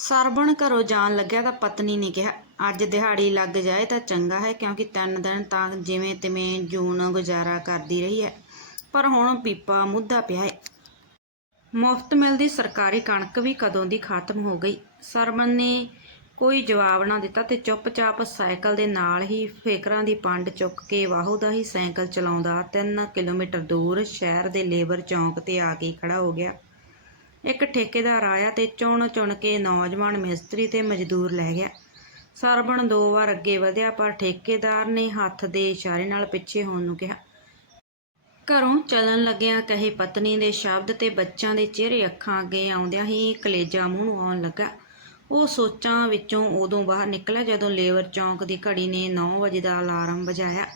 ਸਰਬਣ ਘਰੋਂ ਜਾਣ ਲੱਗਿਆ ਤਾਂ ਪਤਨੀ ਨੇ ਕਿਹਾ, ਅੱਜ ਦਿਹਾੜੀ ਲੱਗ ਜਾਏ ਤਾਂ ਚੰਗਾ ਹੈ, ਕਿਉਂਕਿ ਤਿੰਨ ਦਿਨ ਤਾਂ ਜਿਵੇਂ ਤਿਵੇਂ ਜੂਨ ਗੁਜ਼ਾਰਾ ਕਰਦੀ ਰਹੀ ਹੈ। ਪਰ ਹੁਣ ਪੀਪਾ ਮੁੱਦਾ ਪਿਆ ਹੈ ਮੁਫਤ ਮਿਲਦੀ ਸਰਕਾਰੀ ਕਣਕ ਵੀ ਕਦੋਂ ਦੀ ਖਤਮ ਹੋ ਗਈ? ਸਰਬਣ ਨੇ ਕੋਈ ਜਵਾਬ ਨਾ ਦਿੱਤਾ ਤੇ ਚੁੱਪਚਾਪ ਸਾਈਕਲ ਦੇ ਨਾਲ ਹੀ ਫੇਕਰਾਂ ਦੀ ਪੰਡ ਚੁੱਕ ਕੇ ਵਾਹੋ ਦਾ ਹੀ ਸਾਈਕਲ ਚਲਾਉਂਦਾ 3 ਕਿਲੋਮੀਟਰ ਦੂਰ ਸ਼ਹਿਰ ਦੇ ਲੇਬਰ ਚੌਂਕ ਤੇ ਆ ਕੇ ਖੜਾ ਹੋ ਗਿਆ। ਇੱਕ ਠੇਕੇਦਾਰ ਆਇਆ ਤੇ ਚੁਣ ਚੁਣ ਕੇ ਨੌਜਵਾਨ ਮਿਸਤਰੀ ਤੇ ਮਜ਼ਦੂਰ ਲੈ ਗਿਆ। ਸਰਬਣ ਦੋ ਵਾਰ ਅੱਗੇ ਵਧਿਆ, ਪਰ ਠੇਕੇਦਾਰ ਨੇ ਹੱਥ ਦੇ ਇਸ਼ਾਰੇ ਨਾਲ ਪਿੱਛੇ ਹੋਣ ਨੂੰ ਕਿਹਾ। ਘਰੋਂ ਚੱਲਣ ਲੱਗਿਆਂ ਕਹੇ ਪਤਨੀ ਦੇ ਸ਼ਬਦ ਤੇ ਬੱਚਿਆਂ ਦੇ ਚਿਹਰੇ ਅੱਖਾਂ ਅੱਗੇ ਆਉਂਦਿਆਂ ਹੀ ਕਲੇਜਾ ਮੂੰਹ ਨੂੰ ਆਉਣ ਲੱਗਾ। ਉਹ ਸੋਚਾਂ ਵਿੱਚੋਂ ਉਦੋਂ ਬਾਹਰ ਨਿਕਲਿਆ ਜਦੋਂ ਲੇਬਰ ਚੌਂਕ ਦੀ ਘੜੀ ਨੇ 9 ਵਜੇ ਦਾ ਅਲਾਰਮ ਵਜਾਇਆ।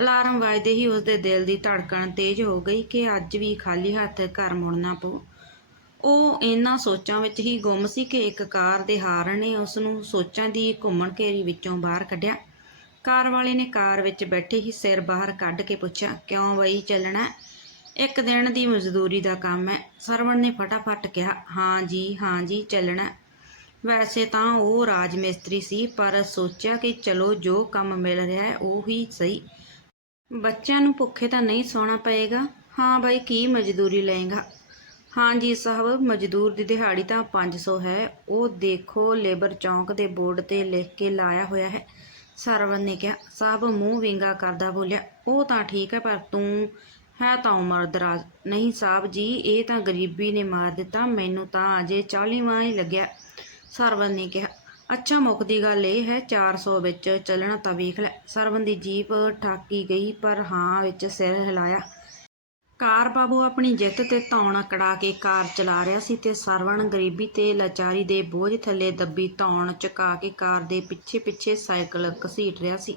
ਅਲਾਰਮ ਵੱਜਦੇ ਹੀ ਉਸਦੇ ਦਿਲ ਦੀ ਧੜਕਣ ਤੇਜ਼ ਹੋ ਗਈ ਕਿ ਅੱਜ ਵੀ ਖਾਲੀ ਹੱਥ ਘਰ ਮੁੜਨਾ ਪਊ। ਉਹ ਇਹਨਾਂ ਸੋਚਾਂ ਵਿੱਚ ਹੀ ਗੁੰਮ ਸੀ ਕਿ ਇੱਕ ਕਾਰ ਦੇ ਹਾਰਨ ਨੇ ਉਸ ਨੂੰ ਸੋਚਾਂ ਦੀ ਘੁੰਮਣ ਘੇਰੀ ਵਿੱਚੋਂ ਬਾਹਰ ਕੱਢਿਆ। ਕਾਰ ਵਾਲੇ ਨੇ ਕਾਰ ਵਿੱਚ ਬੈਠੇ ਹੀ ਸਿਰ ਬਾਹਰ ਕੱਢ ਕੇ ਪੁੱਛਿਆ, ਕਿਉਂ ਬਈ ਚੱਲਣਾ? ਇੱਕ ਦਿਨ ਦੀ ਮਜ਼ਦੂਰੀ ਦਾ ਕੰਮ ਹੈ। ਸਰਵਣ ਨੇ ਫਟਾਫਟ ਕਿਹਾ, ਹਾਂ ਜੀ ਹਾਂ ਜੀ, ਚੱਲਣਾ। ਵੈਸੇ ਤਾਂ ਉਹ ਰਾਜ ਮਿਸਤਰੀ ਸੀ, ਪਰ ਸੋਚਿਆ ਕਿ ਚਲੋ ਜੋ ਕੰਮ ਮਿਲ ਰਿਹਾ ਹੈ, ਉਹ ਹੀ ਸਹੀ। ਬੱਚਿਆਂ ਨੂੰ ਭੁੱਖੇ ਤਾਂ ਨਹੀਂ ਸੌਣਾ ਪਏਗਾ? ਹਾਂ ਬਾਈ, ਕੀ ਮਜ਼ਦੂਰੀ ਲਏਗਾ? ਹਾਂਜੀ ਸਾਹਿਬ, ਮਜ਼ਦੂਰ ਦੀ ਦਿਹਾੜੀ ਤਾਂ 500 ਹੈ। ਉਹ ਦੇਖੋ, ਲੇਬਰ ਚੌਂਕ ਦੇ ਬੋਰਡ ਤੇ ਲਿਖ ਕੇ ਲਾਇਆ ਹੋਇਆ ਹੈ। ਸਰਵਨ ਨੇ ਕਿਹਾ, ਸਾਹਿਬ, ਮੂੰਹ ਵਿੰਗਾ ਕਰਦਾ ਬੋਲਿਆ, ਉਹ ਤਾਂ ਠੀਕ ਹੈ, ਪਰ ਤੂੰ ਹੈ ਤਾਂ ਉਮਰ ਦਰਾਜ਼। ਨਹੀਂ, ਸਾਹਿਬ ਜੀ, ਇਹ ਤਾਂ ਗਰੀਬੀ ਨੇ ਮਾਰ ਦਿੱਤਾ, ਮੈਨੂੰ ਤਾਂ ਅਜੇ 40ਵਾਂ ਹੀ ਲੱਗਿਆ। ਸਰਵਨ ਨੇ ਕਿਹਾ, ਅੱਛਾ ਮੁੱਕਦੀ ਗੱਲ ਇਹ ਹੈ 400 ਵਿੱਚ ਚੱਲਣਾ ਤਾਂ ਵੇਖ ਲੈ। ਸਰਵਨ ਦੀ ਜੀਪ ਠਾਕੀ ਗਈ, ਪਰ ਹਾਂ ਵਿੱਚ ਸਿਰ ਹਿਲਾਇਆ। ਕਾਰ ਬਾਬੂ ਆਪਣੀ ਜਿੱਤ ਤੇ ਧੌਣ ਅਕੜਾ ਕੇ ਕਾਰ ਚਲਾ ਰਿਹਾ ਸੀ ਤੇ ਸਰਵਣ ਗਰੀਬੀ ਤੇ ਲਾਚਾਰੀ ਦੇ ਬੋਝ ਥੱਲੇ ਦੱਬੀ ਧੌਣ ਚੁਕਾ ਕੇ ਕਾਰ ਦੇ ਪਿੱਛੇ ਪਿੱਛੇ ਸਾਈਕਲ ਘਸੀਟ ਰਿਹਾ ਸੀ।